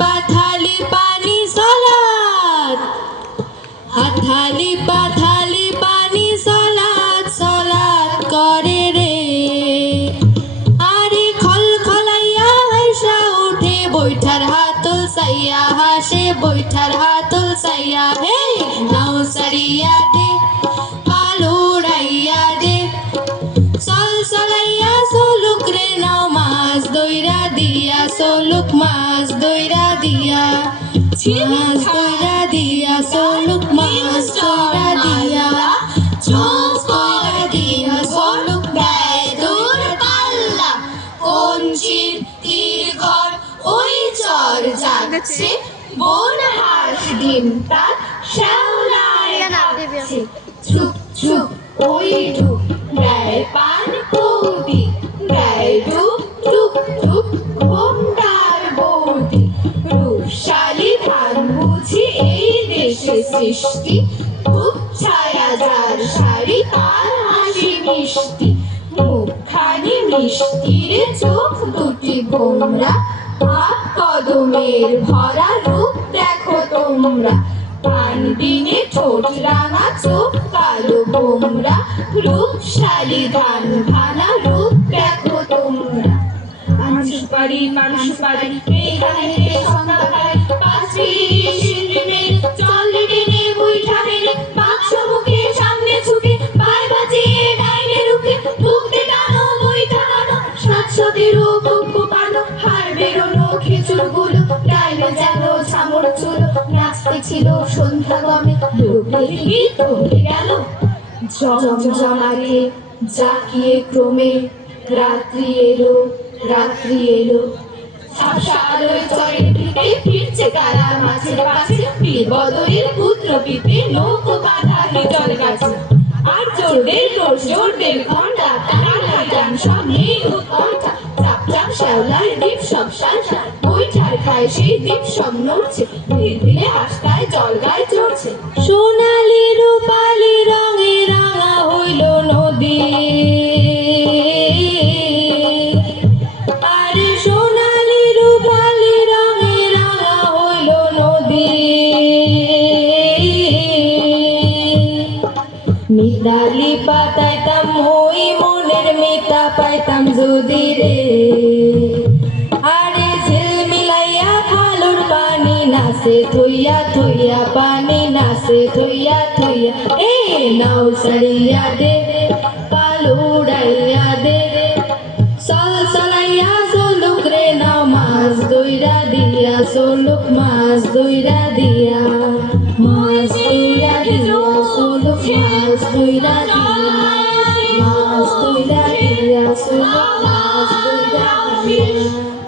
পাথালি পানি সালাত হাততালি পাথালি পানি সালাত সালাত করে রে আরে খলখলাইয়া হাসা উঠে বৈঠার হাতল সাইয়া হাসে বৈঠার হাতল সাইয়া হে নাও সারিয়া দে পালুড়াইয়া দে সল সলাইয়া সলুক রে নাও মাছ দইরা দিয়া সলুক মাছ দইরা দিয়া মাছ দইরা দিয়া সলুক মাছ দইরা দিয়া মাছ দইরা দিয়া সলুক দেয় দূর পাল্লা কঞ্চির তীর ঘর ওই চর যাচ্ছে বন হাঁস ডিম তার শ্যাওলায় ডাকছে চুপ চুপ ওই ঢুক দেয় পান পৌটি দেয় ডুব ডুব ডুব ঘোমটার বৌটি রূপশালী ধান বুঝি এই দেশে সৃষ্টি খুব ছায়া যার শাড়ি তার হাসি মিষ্টি মুখখানি মিষ্টি রে চোখ দুটি গোমরা হাত কদমের ভরা রূপ দেখো তোমরা পান বিনে ঠোঁট রাঙা চোখ কালো বোমরা রূপশালী ধান ভানা রূপ দেখো তোমরা মানুষ পারি এইখানে সন্ধ্যাকালে পাঁচটি সিন্দ্রিমে চল টেনে বইঠা হেনে বাক্স মুখে সামনে ছুটে পায়ে বাজিয়ে ডাইনে রুখে ঢুকতে টানো বইঠা টানো 700-টিরও কক্ষ পানো হাড় বেরোনো খেচুর গুলো ডাইনে যেন ছামর চুলো নাচতে ছিল সন্ধ্যা গমে লোকে গীত থমকে গেল জমজমাকে জাকিয়ে ক্রমে রাত্রি এলো ঝাপসা আলোয় চরের ভিতে ফিরছে কারা মাছের কাছে পীর বদরের পুত্র পিতে নৌকো বাঁধা হিজল গাছে আর জোরদের ঘন্টা তারার গান সব নেই উৎকণ্ঠা চাপ চাপ শ্যাওলার দ্বীপ সব সালসা বৈঠার খায় সেই দ্বীপ সব নড়ছে ধীরে ধীরে হাসতায় জল গায়ে চড়ছে সোনালি রূপালি রঙে রাঙা হইল নদী আরে সোনালি রূপালি রঙে রাঙা হইল নদী মিতালি পাতাইতাম ওই মনের মিতা পাইতাম যদি রে আরে ঝিলমিলাইয়া খালুর পানি নাচে থইয়া থইয়া পানি নাচে থইয়া থইয়া এ নাও সারিয়া দে পালুড়াইয়া দে সল সলাইয়া সলুক রে নাও মাছ দইরা দিয়া সলুক মাছ দইরা দিয়া মাছ দইরা দিয়া সলুক মাছ দইরা দিয়া মাছ দইরা দিয়া সলুক মাছ দইরা দিয়া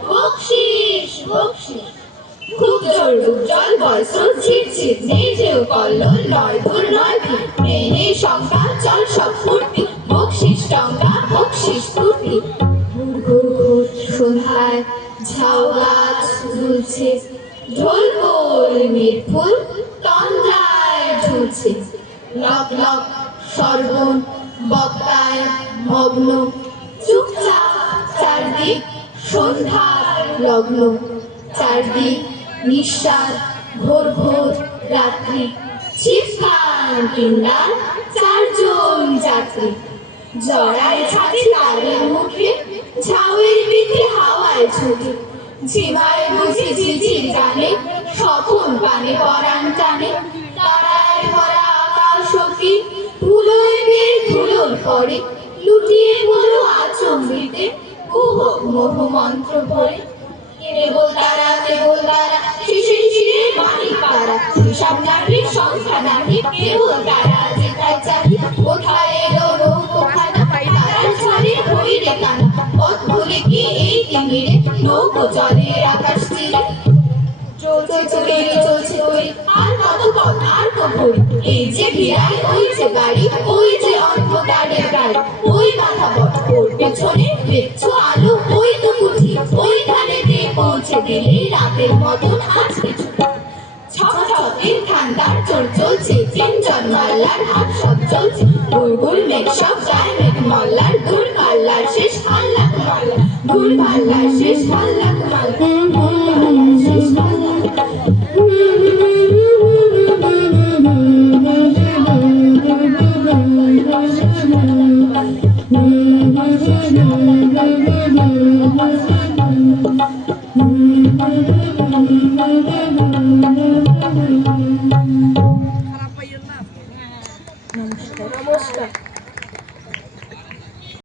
বকশিস বকশিস খুব জোর জল বর্ষণ ছিটছিট নেই যেও কল্লোল নয় দূর নয় নেই সংখ্যা চল সব ফুর্তি বকশিস টঙ্কা বকশিস ফুর্তি সন্ধ্যায় ঝাউ গাছ ঝুলছে ঢোল গোল মিরফুল তন্দ্রায় ঝুলছে লক লক সর্বণ বক্তায় মগ্ন চুপচাপ চারদিক সন্ধ্যার লগ্ন চারদিক নিঃশ্বাস ঘোর ঘোর রাত্রি চিৎকার কিন্নার চারজন যাত্রী জড়ায় ছাতি তারের মুখে ঝাউয়ের পিঠে হাওয়ায় ছুটে ঝিমায় বুঝি ঝিঝির গানে স্বপন পানে পরাণ টানে তারায় ভরা আকাশ সখী ধুলোয় বেয়ে ধুলোর পরে লুটিয়ে পড়ো আচম্বিতে কুহ মোহ মন্ত্র পড়ে কেবল তারা শিশির শিরে মানি পাড়া হিসাব নাকি সংখ্যা নাকি কেবল তারা যেটাই চাই কোথায় এলো নৌকোখানা তারার ছাড়ে হইরে কানা পথ ভুলে কি এই তিমিরে নৌকো চলে আকাশ তীরে চলছে তৈরি আর কত পথ আর কবুল এই যে ভিড়াই ওই যে গাড়ি ওই যে অন্ধকারের গাড়ি ওই মাথা বট ওর পেছনে দেখছো আলো ওই তো কুঠি ওই ধারে দিয়ে পৌঁছে দিলে রাতের মতন আজকে ছকে ঠান্ডার চোর চলছে তিনজন মাল্লার হাত সব চলছে গুড় মেঘ সব গায়ে মেঘ মল্লার গুড় পাল্লার শেষ হাল্লা মাল্লা গুড় পাল্লার শেষ হাল্লা মাল্লা শেষ